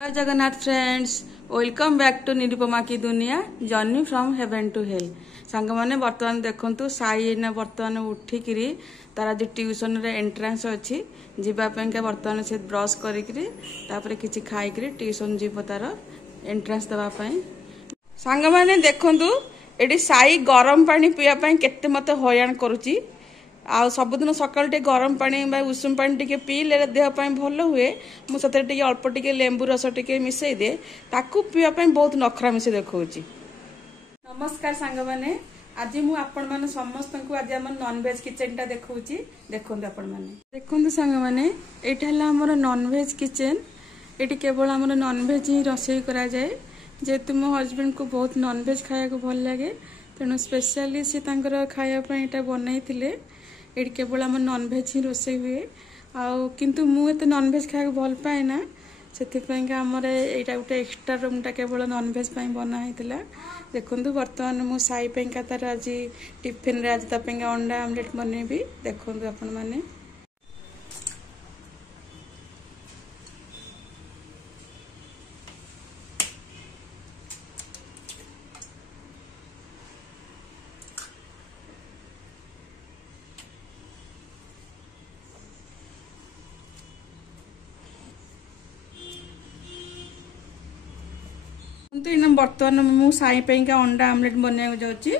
जय Jagannath friends, welcome back to Nirupama की दुनिया journey from heaven to hell. Song मैंने बर्तमान देखु साई ना बर्तमान उठिकी तार आज ट्यूशन रे एंट्रांस अच्छी जीवाई बर्तमान से ब्रश कर किसी खाई ट्यूशन जीव तार एंट्रांस देवाई। सांग मैंने देखु ये साई गरम पानी पीवाई केते मत हईराण करुच्ची। आ सबुदिन सकाल गरम पानी उषुम पानी टे पीले देहपाई भल हुए। मुझे अल्प टे लेंबू रस टे मिसई दे ताकू पीवाई बहुत नखरा मिसे देखा। नमस्कार सांग मैंने, आज मुझे समस्त को आज आम नॉनवेज किचन टा देखी। देखो आपण मैंने देखो सांग मैंने यहाँ नॉनवेज किचन। ये केवल आम नॉनवेज ही रोषे करा जाए जेहेतु मो हस्बैंड को बहुत नॉनवेज खाया भल लगे तेणु स्पेशली सी खायापी बनई थे। ये केवल आम नॉनवेज ही रोषे हुए किंतु मुझे नॉनवेज खाया भल पाए ना से आमर यहाँ गोटे एक्सट्रा रूमटा केवल नॉनवेज बनाई। देखो बर्तमान मु साई तार आज टिफिन आज अंडा आमलेट बनैबी। देखो आपण मैंने बर्तमान मु साई अंडा आमलेट बनवा जाऊँगी।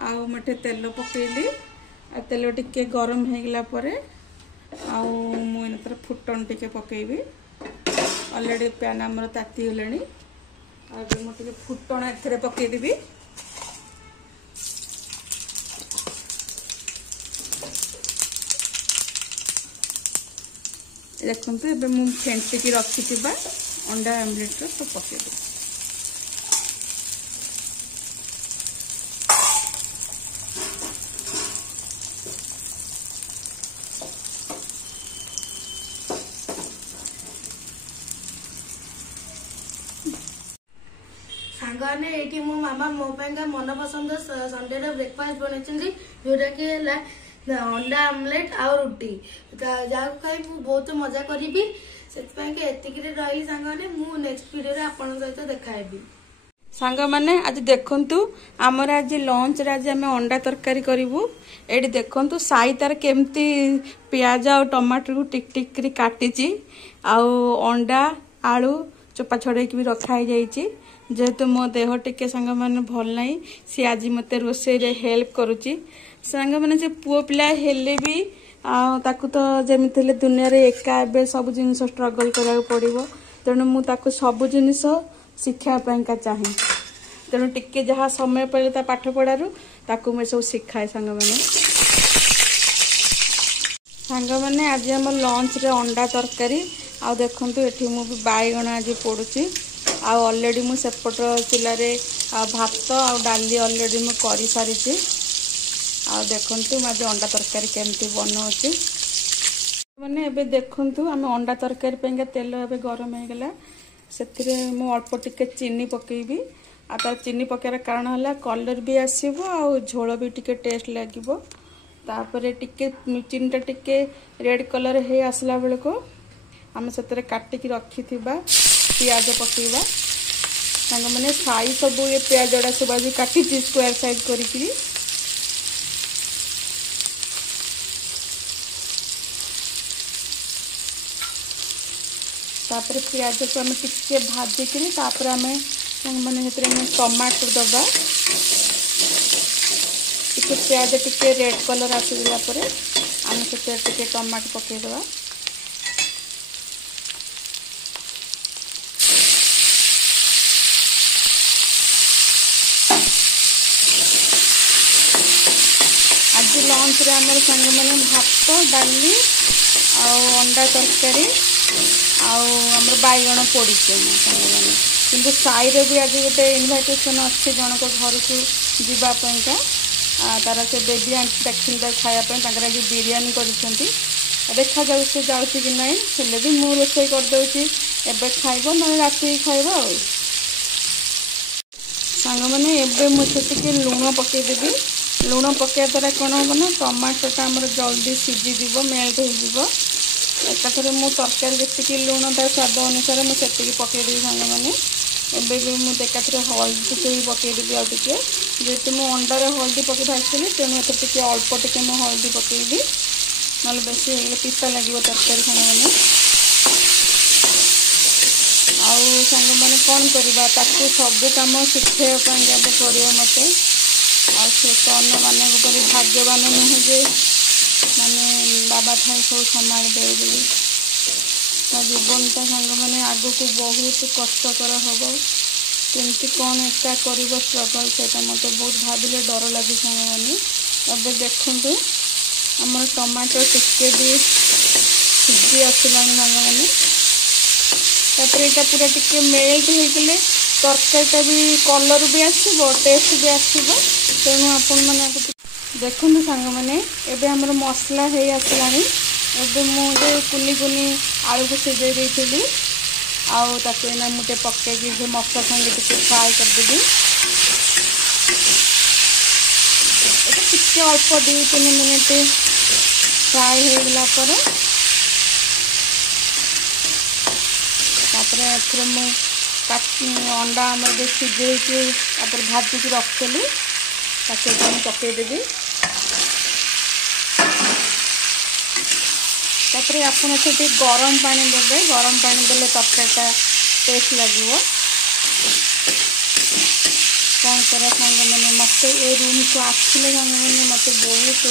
आठे तेल पकईली तेल टिके गरम होगला मुझे फुटन टिके पकईबी। अलरेडी पैन आमर ताती गलानी मुझे फुटन ए पकईदेवी। देखते ए मुझे फेंटिकी रखी अंडा आमलेट तो पकईदेवी। सांगने ये मो मामा मो मन पसंद संडे ब्रेकफास्ट बनई जोटा कि अंडा आमलेट आ रुटी जहाँ खाई बहुत मजा करी से रही सांगने मु नेक्स्ट वीडियो आपन सहित देखाबी। सांग मैंने आज देखु आमर आज लंच आज आम अंडा तरकारी करूँ। ये देखु साई तार केमती पियाज आ टमाटर को टिक टिक काटी अंडा आलू चोपा छड़े भी रखाई जाइए। जेहेतु मो देह टिके सांग मैंने भल ना सी आज मत रोषे रे हेल्प करुच्ची। सांग मैंने से पुओ पिला हेले भी ताकू तो जमी दुनिया रे एका ए सब जिन स्ट्रगल करा पड़ो तेणु मुझे सब जिन शिखापी चाहे तेणु टिके जहाँ समय पड़े पाठ पढ़ारू ताकू मैं सब शिखाए। सांग मैंने आज आम लंच रे अंडा तरकारी आ देखु ये मुझे बैगण आज पड़ुची। ऑलरेडी मु सेपट चूल्हार भात आ डाली ऑलरेडी मु करी सारी। देखु आज अंडा तरकारी केमती बनाऊँगी मैंने एबे देखु आम अंडा तरकारी तेल ए गरम होगला से मु अल्प टिके चीनी पकेबी। आ तार चीनी पकेबार कारण है कलर भी आसब आ झोल भी टिके टेस्ट लगे। तापर टिके चीनीटा टिके रेड कलर हो आसला बेल को आम से काटिकी रखी पियाज पकेबा। सांग मैंने साई सब ये पियाज गुड़ा सब आज काटी स्क्वायर साइज करी। तापर पियाज को आम टिके भाजिकी आम मैंने टमाटर दबा टिके पियाज टिके रेड कलर आसीगला आम से टमाटर पकईदबा। आज लंच रे आमर सांग मैंने भात डाली अंडा तरकारी आमर बैगण पड़ी सांग मैंने किंतु साई रे भी आज गोटे इनविटेशन अच्छे जनक घर को जीवाई तार से बेबी आंटी देखते खायापी आज बिरियानी कर देखा जाऊ से जाऊँगी कि नाई हेले भी मु रोषे करदे एबे खाइब ना राति खाइब। सांग मैंने एबे मुझे लुण पकईदेवी। लुण पकड़ा द्वारा कौन हम ना टमाटोटा आमर जल्दी सीझीज मेल्ट हो एकाथरे मु तरकारी जी लुण तार स्वाद अनुसार मुझे पकईदेवी सांग मैंने एबे भी मुझे एकाथरे हल्दी टे पकईदेवी आउ टे जेहेतु मु अंडार हल्दी पकई भाजती तेणु एथे अल्प टे मु हल्दी पकईबी ना बेसी पिता लगे तरकारी सांग मैंने आउ सांग मैंने कौन करवा ताकू सबू कम शिखेवाई पड़ो मत आ तो अन्य मान भाग्यवान नुहे जे माने बाबा थाई सब संभाल दे बोली जीवनटा सांग मैंने आग को बहुत कष्टकर हम केमती कौन एका कर स्ट्रगल से मत बहुत भाविले डर लगे सांग मैंने अब देखु आम टमाटो टिके भी सीझी आसला सांग मैंने यहाँ पूरा टिके मेल्ट होगले तरकारीटा भी कलर भी आसो टेस्ट भी आसो तेणु आपण मैंने देखु सांग मैंने एबे हमर मसला हो आसला एबे मुझे कुली कुली आलू को सिझे देती आना मुझे पकईकि मसला संगे टे फ्राए करदेवी टे अल्प 2-3 मिनिट फ्राए होगला अंडा आम सिझे भाजिकी रखी पकईदेवी तापर आपन एथे गरम पानी देवे गरम पानी देले तरकारीटा टेस्ट लगे कौन कर सांग मैंने मत ए रूम को आसले सांग मैंने मत बहुत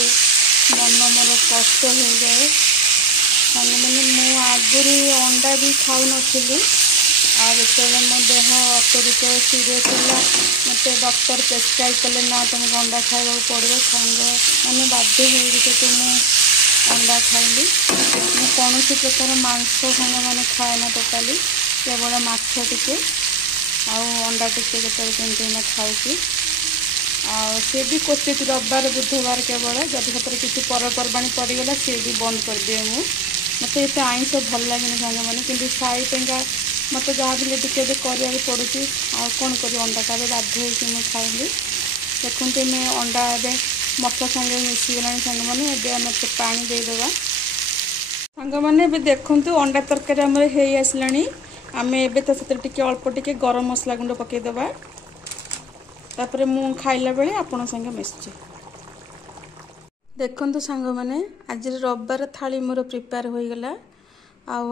मन मोर कष्ट हो जाए सांग मैंने मु आगुरी अंडा भी खाऊ नी जो मो देह अत्यधिक सीरीयस है मत डॉक्टर प्रेस्क्राइब कले ना तुमको अंडा खावा पड़ो सांग मैंने बाध्य हो अंडा खाइली मैं कौन प्रकार मांस सांग मैंने खाए ना टोटाली केवल माछ टिके अंडा टिके केतना खाऊँ सी भी क्वचित रविवार बुधवार केवल जब सतरे किसी पर्वपर्वाणी पड़गला सी भी बंद कर दिए मत ये आईष भल लगे सांग मैंने कि खाईपेगा मत जहाँ भी टे करा पड़ुची आ कौन कर अंडाटा बाध्य हो खाइली देखते मैं अंडा ए मसला संगे मिसीगला सांग मैंने एम पानी देदेवा सांग मैंने देखु अंडा तरकारी आम हो आसला आम ए अल्प टिके गरम मसला गुंड पकईदेवा तापर मु खाइला बेले आपण संगे मिसुची देखु सांग मैंने आज रविवार थाली मोर प्रिपेयर हो गला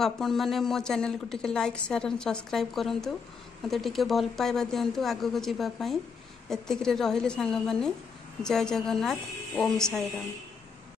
आपण मैंने मो चैनल को टिके लाइक शेयर एंड सब्सक्राइब करंतु मते टिके भल पाइबा दियंतु आगो को जीवा पई एतिक रे रहिले सांग मैंने जय जगन्नाथ ओम साई राम।